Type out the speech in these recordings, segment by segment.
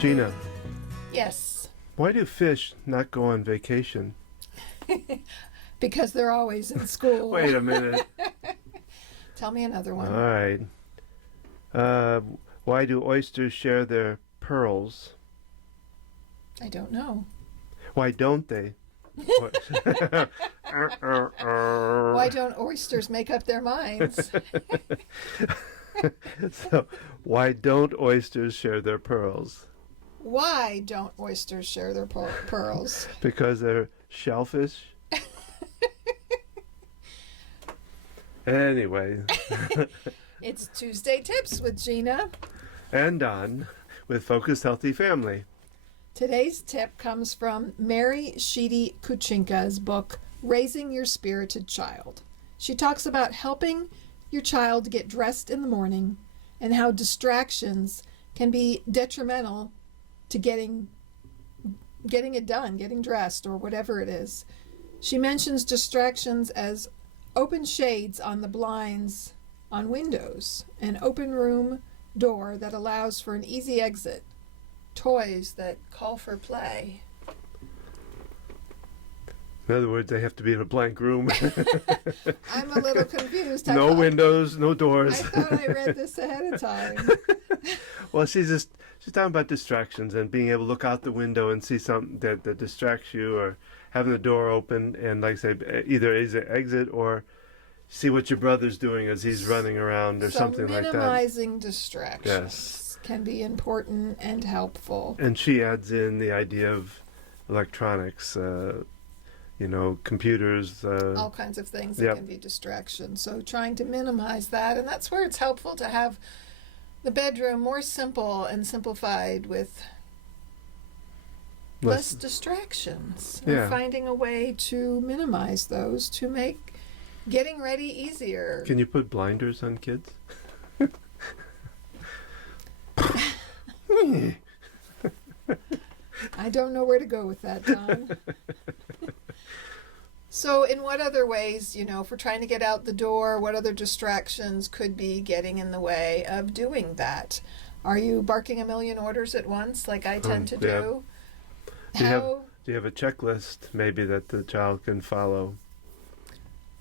Gina, Yes, why do fish not go on vacation? because they're always in school. Wait a minute. Tell me another All one. right. Why do oysters share their pearls? I don't know. Why don't they? Why don't oysters make up their minds? So, why don't oysters share their pearls? Why don't oysters share their pearls? Because they're shellfish? Anyway. It's Tuesday Tips with Gina. And Don with Focused Healthy Family. Today's tip comes from Mary Sheedy Kuchinka's book, Raising Your Spirited Child. She talks about helping your child get dressed in the morning and how distractions can be detrimental to getting it done, getting dressed, or whatever it is. She mentions distractions as open shades on the blinds on windows, an open room door that allows for an easy exit, toys that call for play. In other words, they have to be in a blank room. I'm a little confused. No windows, no I doors. thought I read this ahead of time. Well, she's talking about distractions and being able to look out the window and see something that distracts you, or having the door open and, like I said, either exit or see what your brother's doing as he's running around or something like that. Minimizing distractions Yes. can be important and helpful. And she adds in the idea of electronics, computers. All kinds of things that can be distractions. So trying to minimize that, and that's where it's helpful to have the bedroom more simple and simplified with less distractions. Yeah. And finding a way to minimize those to make getting ready easier. Can you put blinders on kids? I don't know where to go with that, Don. So in what other ways, if we're trying to get out the door, what other distractions could be getting in the way of doing that? Are you barking a million orders at once like I tend to do? Do you have a checklist maybe that the child can follow?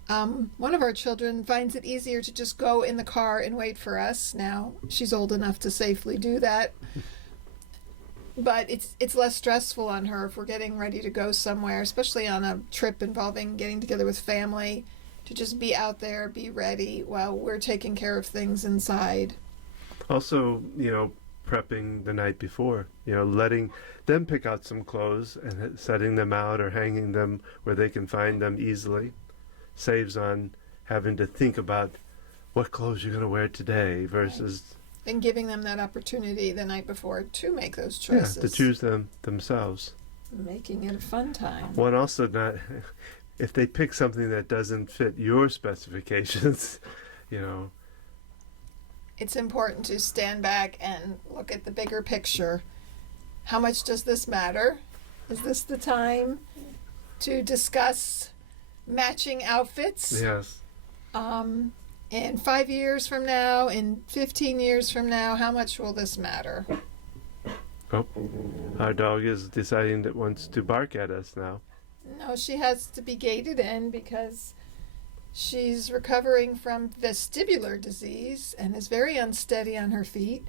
One of our children finds it easier to just go in the car and wait for us. Now she's old enough to safely do that. But it's less stressful on her if we're getting ready to go somewhere, especially on a trip involving getting together with family, to just be out there, be ready while we're taking care of things inside. Also, prepping the night before, letting them pick out some clothes and setting them out or hanging them where they can find them easily saves on having to think about what clothes you're going to wear today versus... And giving them that opportunity the night before to make those choices. Yeah, to choose them themselves. Making it a fun time. One also not... If they pick something that doesn't fit your specifications, It's important to stand back and look at the bigger picture. How much does this matter? Is this the time to discuss matching outfits? Yes. In 5 years from now, in 15 years from now, how much will this matter? Oh, our dog is deciding that wants to bark at us now. No, she has to be gated in because she's recovering from vestibular disease and is very unsteady on her feet.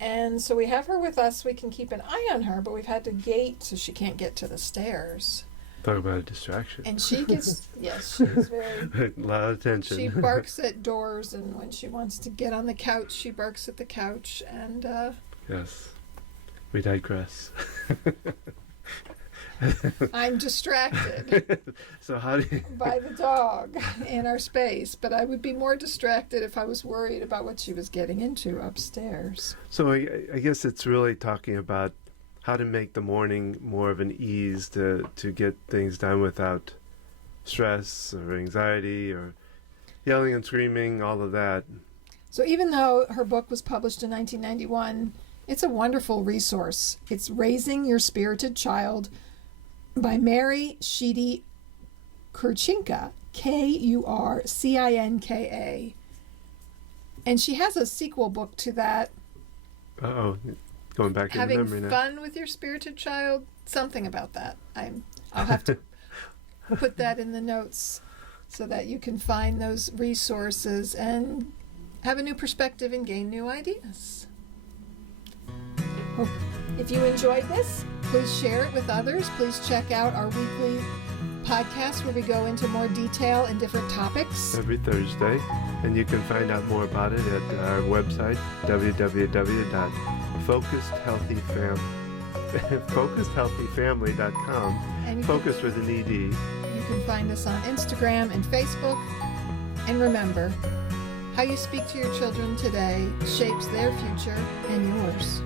And so we have her with us. We can keep an eye on her, but we've had to gate so she can't get to the stairs. Talk about a distraction. And she gets, yes, she's very... A lot of attention. She barks at doors, and when she wants to get on the couch, she barks at the couch, and... Yes, we digress. I'm distracted So how do you... by the dog in our space, but I would be more distracted if I was worried about what she was getting into upstairs. So I guess it's really talking about how to make the morning more of an ease to get things done without stress or anxiety or yelling and screaming, all of that. So even though her book was published in 1991, it's a wonderful resource. It's Raising Your Spirited Child by Mary Sheedy Kurchinka, Kurcinka. And she has a sequel book to that. Uh-oh. going back in having memory now. fun with your spirited child, something about that. I'll have to put that in the notes so that you can find those resources and have a new perspective and gain new ideas. If you enjoyed this, please share it with others. Please check out our weekly podcast where we go into more detail and different topics. Every Thursday. And you can find out more about it at our website, focusedhealthyfamily.com. And Focus with an ED. you can find us on Instagram and Facebook. And remember, how you speak to your children today shapes their future and yours.